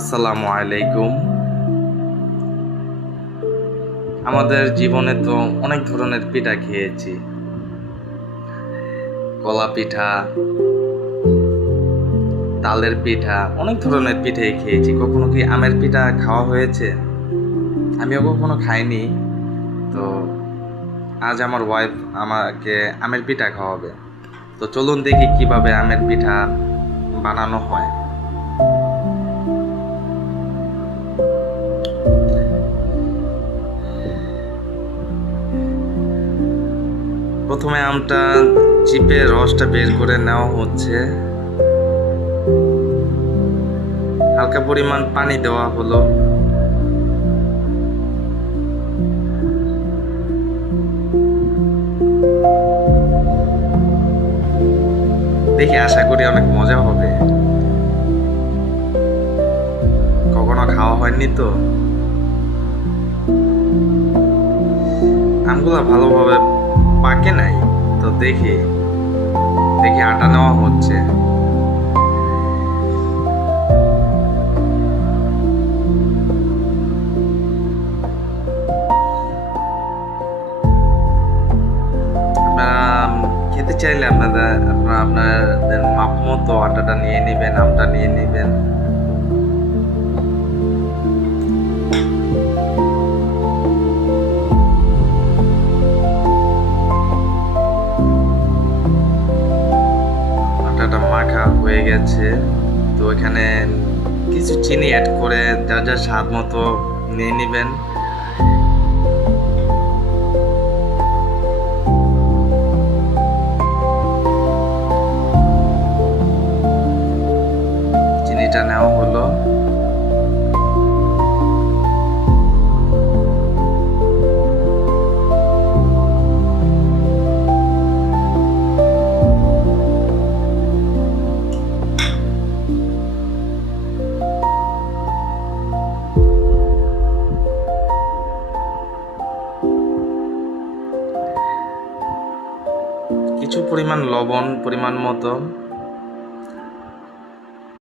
আসসালামু আলাইকুম। আমাদের জীবনে তো অনেক ধরনের পিঠা খেয়েছি। কলা পিঠা, তালের পিঠা, অনেক ধরনের পিঠাই খেয়েছি। কখনো কি আমের পিঠা খাওয়া হয়েছে? আমিও কখনো খাইনি। তো আজ আমার ওয়াইফ আমাকে আমের পিঠা খাওয়াবে। তো চলুন দেখি কিভাবে আমের পিঠা বানানো হয়। প্রথমে আমটা চিপে রসটা বের করে নেওয়া হচ্ছে। হালকা পরিমাণ পানি দেওয়া হলো। দেখি, আশা করি অনেক মজা হবে। কখনো খাওয়া হয়নি তো। আমগুলা ভালোভাবে পাকে নাই। তো দেখি দেখি আটা নেওয়া হচ্ছে। আপনারা খেতে চাইলে আপনাদের মাপ মতো আটাটা নিয়ে নেবেন, আমটা নিয়ে নেবেন। আটাটা মাখা হয়ে গেছে। তো এখানে কিছু চিনি অ্যাড করে যার যার স্বাদ মতো নিয়ে নেবেন। চিনিটা নেওয়া হলো। কিছু পরিমাণ লবণ পরিমাণ মতো